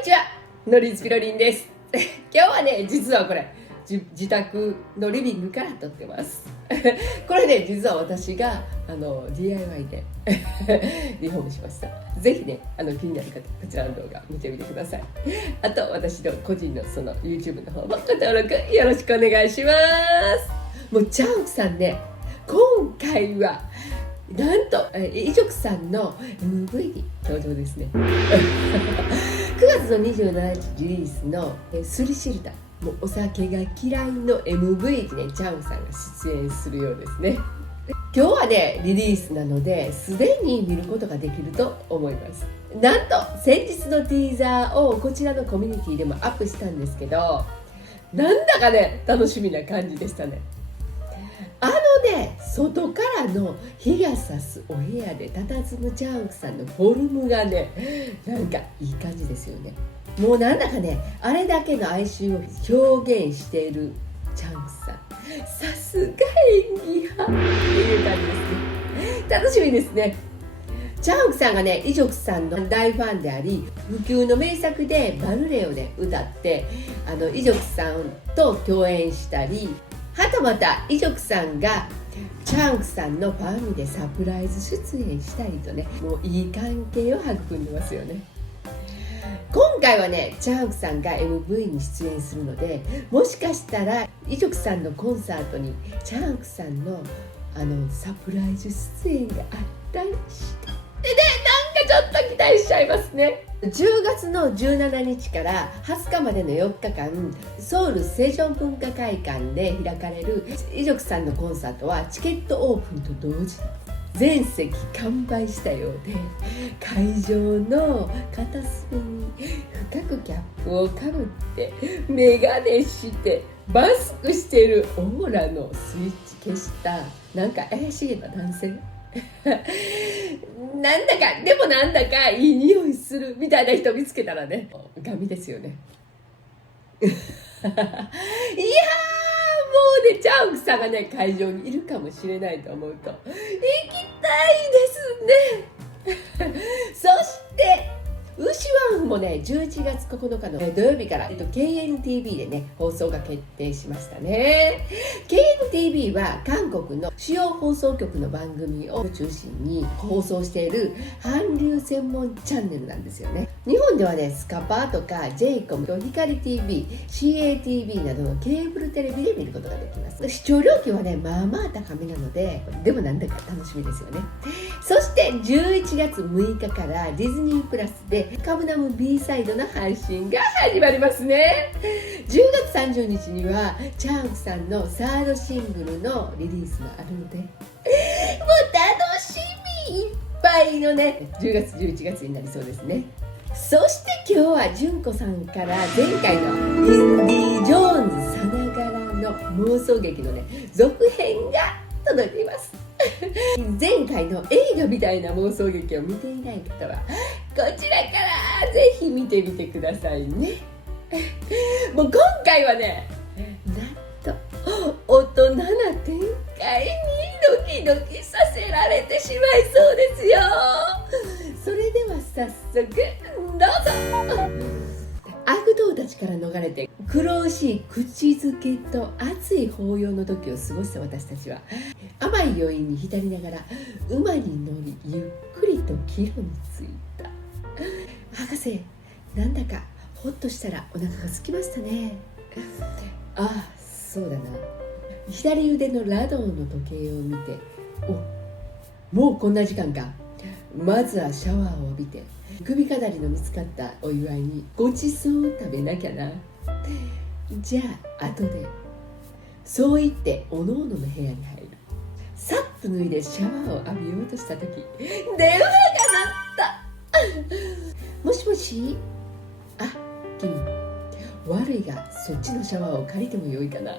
にちは、のりずぴろりんです。今日はね、実はこれ自宅のリビングから撮ってますこれね、実は私がDIY でリフォームしました。ぜひね、気になる方こちらの動画見てみてください。あと私の個人のその YouTube の方もご登録よろしくお願いします。もうチャンクさんね、今回はなんとイジョクさんの MV に登場ですね9月の27日リリースのスリシルタ、もうお酒が嫌いの MV にね、チャンさんが出演するようですね。今日はね、リリースなのですでに見ることができると思います。なんと先日のティーザーをこちらのコミュニティでもアップしたんですけど、なんだかね、楽しみな感じでしたね。外からの日が差すお部屋で佇むチャンクさんのフォルムがね、なんかいい感じですよね。もうなんだかね、あれだけの哀愁を表現しているチャンクさん、さすが演技派っていう感じですね。楽しみですね。チャンクさんがね、イジョクさんの大ファンであり、不朽の名作でバルレをね歌ってイジョクさんと共演したり、はたまたイジョクさんがチャンクさんのファンでサプライズ出演したりとね、もういい関係を育んでますよね。今回はね、チャンクさんが MV に出演するので、もしかしたらイジョクさんのコンサートにチャンクさんのサプライズ出演があったりしてでね、なんかちょっと期待しちゃいますね。10月の17日から20日までの4日間、ソウルセジョン文化会館で開かれるイジョクさんのコンサートはチケットオープンと同時に全席完売したようで、会場の片隅に深くキャップをかぶってメガネしてマスクしているオーラのスイッチ消したなんか怪しげな男性なんだかいい匂いするみたいな人見つけたらね、ガミですよねいやー、もうね、チャンクさんがね、会場にいるかもしれないと思うと行きたいですねそしてウシワンフもね、11月9日の土曜日から、KNTV でね、放送が決定しましたね。KNTV は韓国の主要放送局の番組を中心に放送している韓流専門チャンネルなんですよね。日本ではね、スカパーとか J コム、光 TV、CATV などのケーブルテレビで見ることができます。視聴料金はね、まあまあ高めなので、でもなんだか楽しみですよね。そして11月6日からディズニープラスでカムナム B サイドの配信が始まりますね。10月30日にはチャンクさんのサードシングルのリリースがあるので、もう楽しみいっぱいのね、10月11月になりそうですね。そして今日は純子さんから前回のインディ・ジョーンズさながらの妄想劇のね、続編が届いています前回の映画みたいな妄想劇を見ていない方はこちらからぜひ見てみてくださいねもう今回はね、なんと大人な展開にドキドキさせられてしまいそうですよ。それでは早速どうぞ。悪党たちから逃れて苦しい口づけと熱い抱擁の時を過ごした私たちは、甘い余韻に浸りながら馬に乗りゆっくりと帰路に着いた。博士、なんだかほっとしたらお腹が空きましたね。ああ、そうだな。左腕のラドンの時計を見て、もうこんな時間か。まずはシャワーを浴びて首飾りの見つかったお祝いにごちそうを食べなきゃな。じゃあ後で。そう言っておのおのの部屋に入る。さっと脱いでシャワーを浴びようとした時、電話が鳴ったもしもし。あ、君、悪いがそっちのシャワーを借りてもよいかな。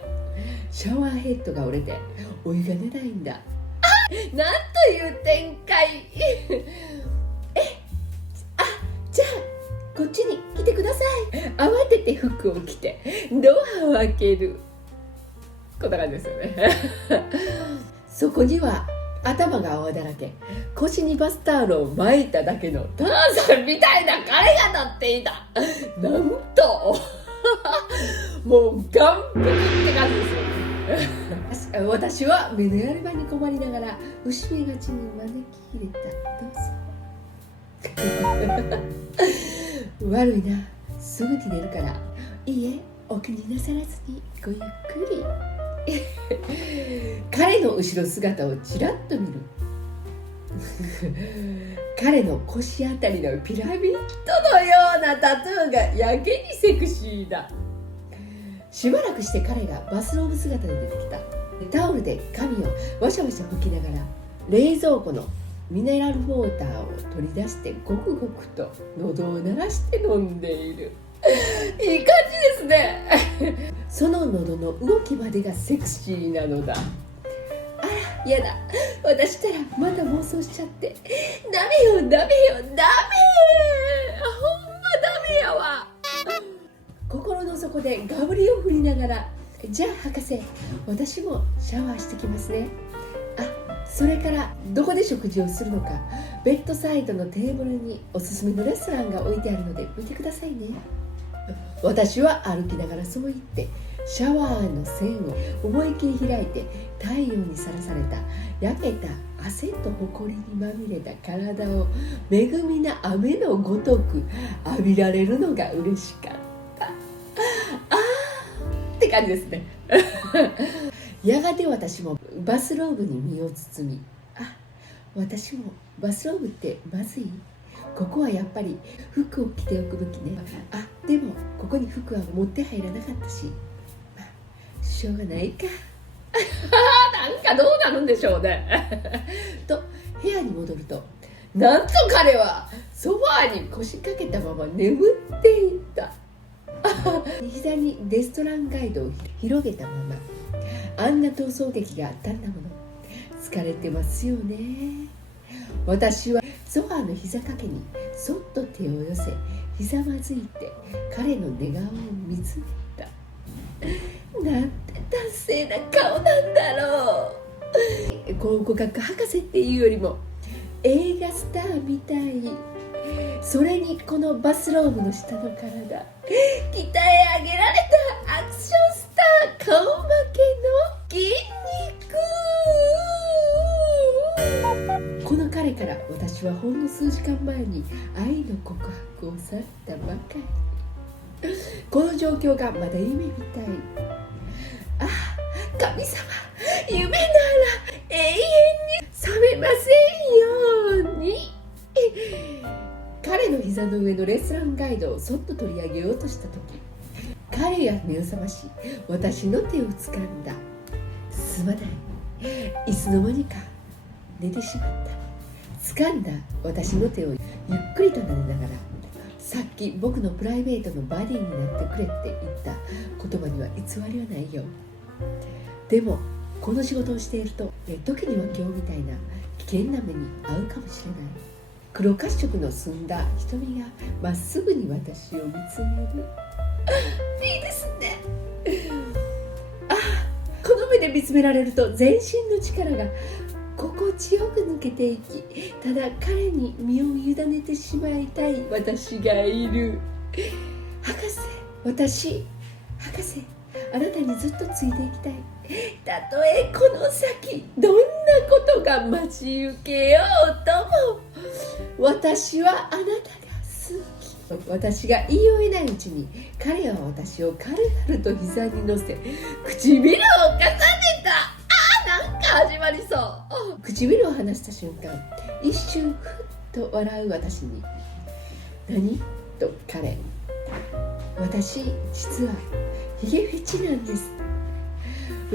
シャワーヘッドが折れてお湯が出ないんだ。なんという展開じゃあこっちに来てください。慌てて服を着てドアを開ける。こんな感じですよねそこには頭が泡だらけ、腰にバスタオルを巻いただけのターザンみたいな彼が立っていた。なんともう眼福って感じですよ私は目のやり場に困りながら牛目がちに招き入れた。どうぞ悪いな、すぐに寝るから。いいえ、お気になさらずにごゆっくり彼の後ろ姿をちらっと見る彼の腰あたりのピラミッドのようなタトゥーがやけにセクシーだ。しばらくして彼がバスローブ姿で出てきた。タオルで髪をワシャワシャ拭きながら冷蔵庫のミネラルウォーターを取り出してごくごくと喉を鳴らして飲んでいる。いい感じですねその喉の動きまでがセクシーなのだ。あら、やだ、私ったらまた妄想しちゃって。ダメよダメよダメ、ほんまダメやわ。心の底でガブリを振りながら、じゃあ博士、私もシャワーしてきますね。あ、それからどこで食事をするのか、ベッドサイドのテーブルにおすすめのレストランが置いてあるので見てくださいね。私は歩きながらそう言ってシャワーの線を思い切り開いて太陽にさらされた焼けた汗と埃にまみれた体を恵みな雨のごとく浴びられるのが嬉しかった。って感じですねやがて私もバスローブに身を包み、私もバスローブってまずい？ここはやっぱり服を着ておくべきね。でもここに服は持って入らなかったし、しょうがないかなんかどうなるんでしょうねと部屋に戻ると、なんと彼はソファーに腰掛けたまま眠っていた膝にレストランガイドを広げたまま、あんな逃走劇があったんだもの。疲れてますよね。私はソファーの膝掛けにそっと手を寄せ、ひざまずいて彼の寝顔を見つめた。なんて達成な顔なんだろう。考古学博士っていうよりも映画スターみたい。それにこのバスローブの下の体、鍛え上げられたアクションスター顔負けの筋肉。この彼から私はほんの数時間前に愛の告白をされたばかり。この状況がまだ夢みたい。神様、夢なら永遠に覚めませんように。彼の膝の上のレストランガイドをそっと取り上げようとした時、彼が目を覚まし私の手を掴んだ。すまない、いつの間にか寝てしまった。掴んだ私の手をゆっくりと撫でながら、さっき僕のプライベートのバディになってくれって言った言葉には偽りはないよ。でもこの仕事をしていると時には今日みたいな危険な目に遭うかもしれない。黒褐色の澄んだ瞳がまっすぐに私を見つめる。いいですね。この目で見つめられると全身の力が心地よく抜けていき、ただ彼に身を委ねてしまいたい私がいる。博士、博士、あなたにずっとついていきたい。たとえこの先どんなことが待ち受けようとも、私はあなたが好き。私が言い終えないうちに彼は私を軽々と膝に乗せ唇を重ねた。なんか始まりそう。唇を離した瞬間、一瞬ふっと笑う私に、何？と彼、私実はヒゲフェチなんです。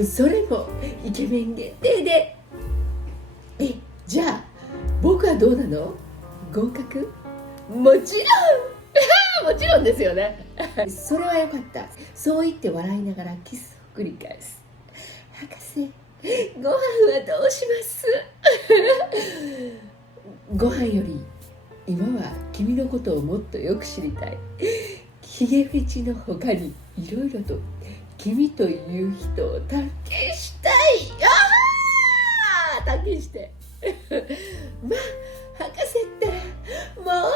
それもイケメン限定で。じゃあ僕はどうなの？合格？もちろんもちろんですよねそれはよかった。そう言って笑いながらキスを繰り返す。博士、ご飯はどうしますご飯より今は君のことをもっとよく知りたい。ヒゲフェチの他にいろいろと君という人を探検したい。探検してまあ博士ったらもう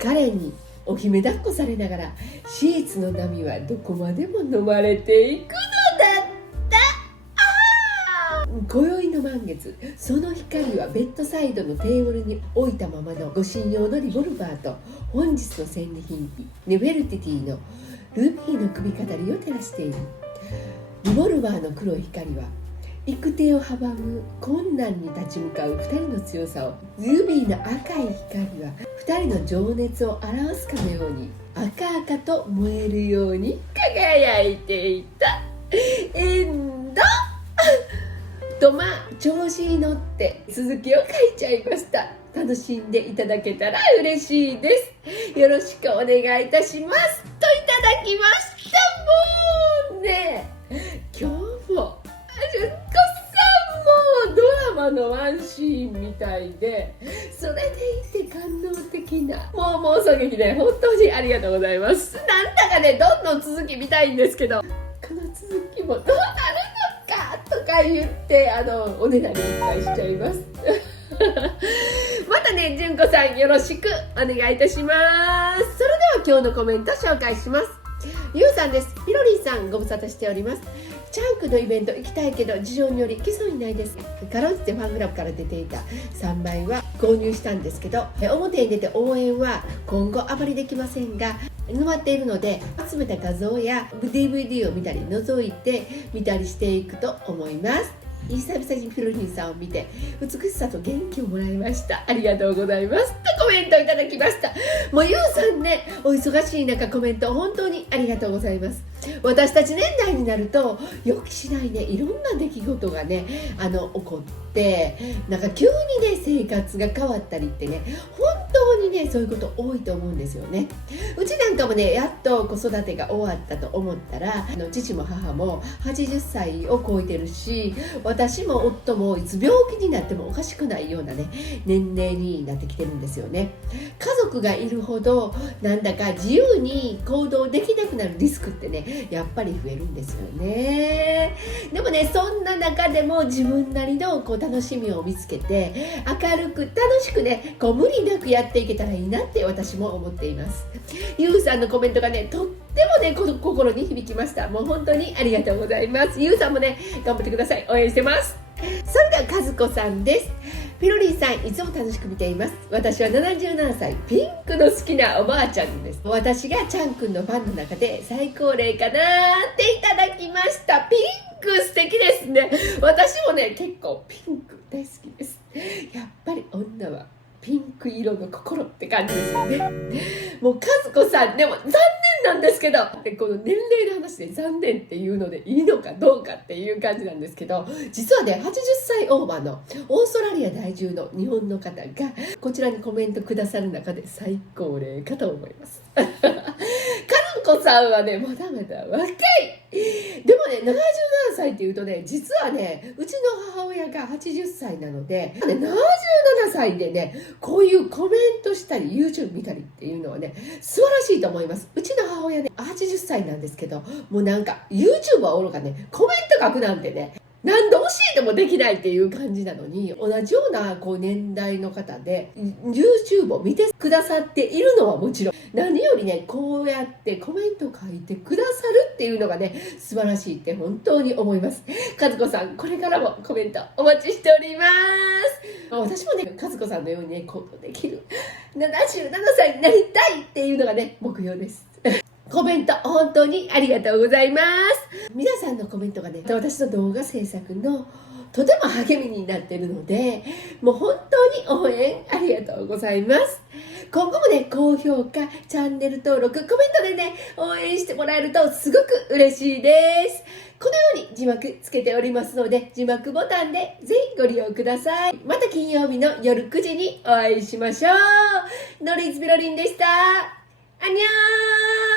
彼にお姫抱っこされながらシーツの波はどこまでも飲まれていくのだった。今宵の満月、その光はベッドサイドのテーブルに置いたままの護身用のリボルバーと本日の戦利品ネフェルティティのルビーの首飾りを照らしている。リボルバーの黒い光は行く手を阻む困難に立ち向かう2人の強さを、ルビーの赤い光は2人の情熱を表すかのように赤々と燃えるように輝いていた。エンドと、まあ調子に乗って続きを書いちゃいました。楽しんでいただけたら嬉しいです。よろしくお願いいたします。といただきました。もうね、今日も純子さんもドラマのワンシーンみたいで、それでいて感動的なもう妄想劇で本当にありがとうございます。なんだかね、どんどん続き見たいんですけど、この続きもどうなるのかとか言っておねだりいっぱいしちゃいますまたね、純子さんよろしくお願いいたします。それでは今日のコメント紹介します。ゆうさんです。ピロリンさん、ご無沙汰しております。チャンクのイベント行きたいけど事情により行けそうにないです。かろうじてファンクラブから出ていた3枚は購入したんですけど、表に出て応援は今後あまりできませんが、沼っているので集めた画像や DVD を見たり覗いてみたりしていくと思います。久々にピロリンさんを見て美しさと元気をもらいました。ありがとうございますとコメントいただきました。もうゆうさんね、お忙しい中コメント本当にありがとうございます。私たち年代になると予期しないね、いろんな出来事がね起こって、なんか急にね生活が変わったりってね、本当にねそういうこと多いと思うんですよね。うちなんかもね、やっと子育てが終わったと思ったら父も母も80歳を超えてるし、私も夫もいつ病気になってもおかしくないようなね年齢になってきてるんですよね。家族がいるほどなんだか自由に行動できなくなるリスクってねやっぱり増えるんですよね。でもね、そんな中でも自分なりの楽しみを見つけて明るく楽しくね無理なくやっていけたらいいなって私も思っています。ゆうさんのコメントがねとってもね心に響きました。もう本当にありがとうございます。ゆうさんもね頑張ってください。応援してます。それでは和子さんです。ピロリンさん、いつも楽しく見ています。私は77歳、ピンクの好きなおばあちゃんです。私がチャン君のファンの中で最高齢かなっていただきました。ピンク素敵ですね。私もね結構ピンク大好きです。やっぱり女はピンク色の心って感じですよね。もう和子さんでも残念なんですけど、この年齢の話で残念っていうのでいいのかどうかっていう感じなんですけど、実はね80歳オーバーのオーストラリア在住の日本の方がこちらにコメントくださる中で最高齢かと思います和子さんはねまだまだ若い。でもね77歳っていうとね、実はねうちの母親が80歳なので、77歳でねこういうコメントしたり YouTube 見たりっていうのはね素晴らしいと思います。うちの母親ね80歳なんですけど、もうなんか YouTube はおろかねコメント書くなんてね何度教えてもできないっていう感じなのに、同じような年代の方で YouTube を見てくださっているのはもちろん、何よりねこうやってコメント書いてくださるっていうのがね素晴らしいって本当に思います。和子さん、これからもコメントお待ちしております。私もね和子さんのようにね行動できる77歳になりたいっていうのがね目標ですコメント本当にありがとうございます。皆さんのコメントがね私の動画制作のとても励みになっているので、もう本当に応援ありがとうございます。今後もね高評価、チャンネル登録、コメントでね応援してもらえるとすごく嬉しいです。このように字幕つけておりますので、字幕ボタンでぜひご利用ください。また金曜日の夜9時にお会いしましょう。ノリーズピロリンでした。アンニョー。